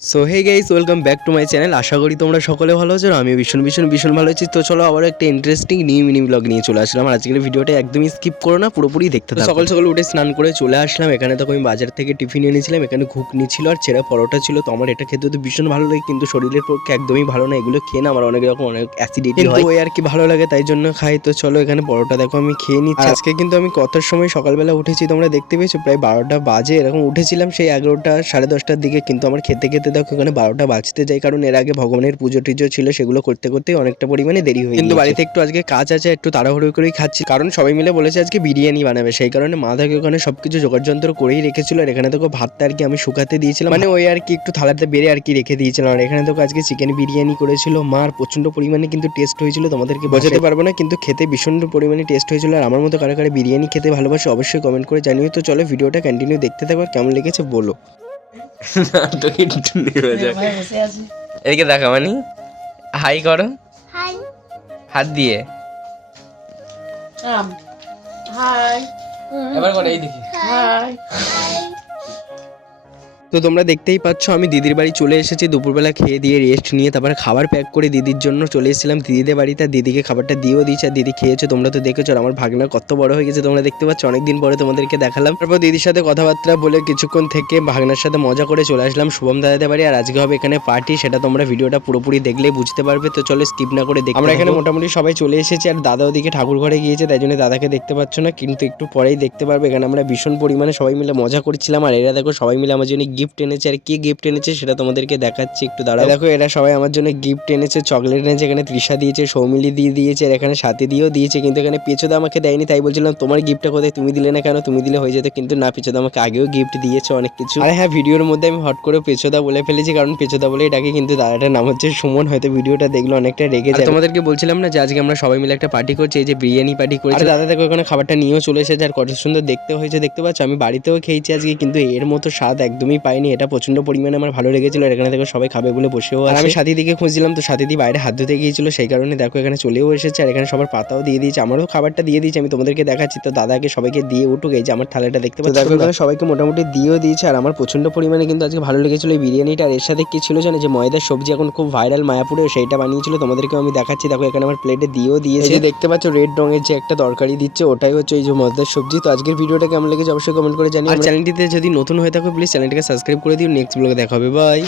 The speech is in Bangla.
So hey guys, welcome back to my channel. আশা করি তোমরা সকলে ভালো আছো। আমি ভীষণ ভালো আছি। তো চলো আবার একটা ইন্টারেস্টিং নিউ মিনি ব্লগ নিয়ে চলে আসলাম। আর আজকের ভিডিওটা একদমই স্কিপ করো না, পুরোপুরি দেখতে থাকো। সকাল সকাল উঠে স্নান করে চলে আসলাম। এখানে তো আমি বাজার থেকে টিফিন এনেছিলাম। এখানে ঘুগনি ছিল আর ছেঁড়া পরোটা ছিল। তো আমার এটা খেতে তো ভীষণ ভালো লাগে, কিন্তু শরীরের পক্ষে একদমই ভালো না। এগুলো খেয়ে না আমার অনেক রকম অনেক অ্যাসিডিটি হয়, ওই আর কি ভালো লাগে, তাই জন্য খাই। তো চলো এখানে পরোটা দেখো আমি খেয়ে নিচ্ছি। আজকে কিন্তু আমি কতার সময় সকালবেলা উঠেছি তোমরা দেখতে পেয়েছো, প্রায় 12টা বাজে এরকম উঠেছিলাম, সেই 11টা 10:30টার দিকে। কিন্তু আমার খেতে খেতে দেখো এখানে 12টা বাজতে যাই, কারণ এর আগে ভগবানের পুজো টুজো ছিল, সেগুলো করতে করতে অনেকটা পরিমাণে দেরি হয়ে কিন্তু বাড়িতে একটু আজকে কাজ আছে, একটু তাড়াহুড়ো করেই খাচ্ছি, কারণ সবাই মিলে বলেছে আজকে বিরিয়ানি বানাবে। সেই কারণে মা থাকে ওখানে সবকিছু জোগাড় যন্ত্র করেই রেখেছিল। আর এখানে দেখো ভাতটা আর কি আমি শুকাতে দিয়েছিলাম, মানে ওই আর কি একটু থালাতে বেড়ে আর কি রেখে দিয়েছিলাম। আর এখানে দেখো আজকে চিকেন বিরিয়ানি করেছিল মার, প্রচন্ড পরিমাণে কিন্তু টেস্ট হয়েছিল, তোমাদেরকে বোঝাতে পারবো না, কিন্তু খেতে ভীষণ পরিমাণে টেস্ট হয়েছিল। আর আমার মতো কারা কারা বিরিয়ানি খেতে ভালোবাসে অবশ্যই কমেন্ট করে জানিও। তো চলো ভিডিওটা কন্টিনিউ দেখতে থাকো, আর কেমন লেগেছে বলো। এদিকে দেখা মানে হাই করো, হাই হাত দিয়ে হাই এবার করে এই দেখি। হাই তো তোমরা দেখতেই পাচ্ছ আমি দিদির বাড়ি চলে এসেছি। দুপুরবেলা খেয়ে দিয়ে রেস্ট নিয়ে তারপর খাবার প্যাক করে দিদির জন্য চলে এসেছিলাম দিদিদের বাড়িতে। আর দিদিকে খাবারটা দিয়েও দিয়েছে, আর দিদি খেয়েছো তোমরা তো দেখেছো। আর আমার ভাগনা কত বড় হয়ে গেছে তোমরা দেখতে পাচ্ছ, অনেকদিন পরে তোমাদেরকে দেখালাম। তারপর দিদির সাথে কথাবার্তা বলে কিছুক্ষণ থেকে ভাগনার সাথে মজা করে চলে আসলাম শুভম দাদাদের বাড়ি। আর আজকে হবে এখানে পার্টি, সেটা তোমরা ভিডিওটা পুরোপুরি দেখলেই বুঝতে পারবে। তো চলো স্কিপ না করে দেখি। আমরা এখানে মোটামুটি সবাই চলে এসেছি, আর দাদা ওদিকে ঠাকুর ঘরে গিয়েছে, তাই জন্য দাদাকে দেখতে পাচ্ছ না, কিন্তু একটু পরেই দেখতে পারবে। এখানে আমরা ভীষণ পরিমাণে সবাই মিলে মজা করছিলাম। আর এরা দেখো সবাই মিলে আমার জন্য গিফট এনেছে, আর কি গিফট এনেছে সেটা তোমাদেরকে দেখাচ্ছি, একটু দাঁড়াও। দেখো এরা সবাই আমার জন্য গিফট এনেছে, চকলেট এনেছে। এখানে তৃষা দিয়েছে, সৌমিলি দিয়ে দিয়েছে, আর এখানে সাথে দিয়েও দিয়েছে, কিন্তু এখানে পেছোদা আমাকে দেয়নি। তাই বলছিলাম তোমার গিফটটা কোথায়, তুমি দিলে না কেন, তুমি দিলে হয়ে যেত, কিন্তু না, পেছোদা আমাকে আগেও গিফট দিয়েছে অনেক কিছু। আর হ্যাঁ, ভিডিওর মধ্যে আমি হট করে পেছোদা বলে ফেলেছি, কারণ পেছোদা বলেই ডাকি, কিন্তু দাদাটার নাম হচ্ছে সুমন। হয়তো ভিডিওটা দেখলে অনেকটা রেগে যায়। তোমাদেরকে বলছিলাম না যে আজকে আমরা সবাই মিলে একটা পার্টি করছি, এই যে বিরিয়ানি পার্টি করেছি। আর দাদা দেখো এখানে খাবারটা নিয়েও চলে এসেছে, আর কত সুন্দর দেখতে হয়েছে দেখতে পাচ্ছ। আমি বাড়িতেও খেয়েছি আজকে, কিন্তু এর মতো স্বাদ একদমই পাইনি। এটা প্রচন্ড পরিমাণে আমার ভালো লেগেছিল। আর এখানে দেখো সবাই খাবে বলে বসেও আছে। আর আমি সাথী দিকে খুঁজছিলাম, তো সাথী দি বাইরে হাত ধুতে গিয়েছিল, সেই কারণে দেখো এখানে চলেও এসেছে। আর এখানে সবার পাতাও দিয়ে দিয়েছে, আমারও খাবারটা দিয়ে দিয়েছে, আমি তোমাদেরকে দেখাচ্ছি। তো দাদাকে সবাইকে দিয়ে উঠুক, এই যে আমার থালাটা দেখতে পাচ্ছ, দেখো এখানে সবাইকে মোটামুটি দিয়েও দিয়েছে। আর আমার প্রচন্ড পরিমাণে কিন্তু আজকে ভালো লেগেছিল এই বিরিয়ানিটা। আর এর সাথে কি ছিল জানো, যে ময়দার সবজি এখন খুব ভাইরাল মায়াপুরে, সেইটা বানিয়েছিল, তোমাদেরকেও আমি দেখাচ্ছি। দেখো এখানে আমার প্লেটে দিয়েও দিয়েছে, এই যে দেখতে পাচ্ছ রেড রঙের যে একটা তরকারি দিচ্ছে, ওটাই হচ্ছে এই যে ময়দার সবজি। তো আজকের ভিডিওটা কেমন লেগেছে অবশ্যই কমেন্ট করে জানিও। আর চ্যানেলটিতে যদি নতুন হয়ে থাকো প্লিজ চ্যানেলটাকে সাবস্ক্রাইব করে দিও। নেক্সট ব্লগে দেখা হবে, বাই।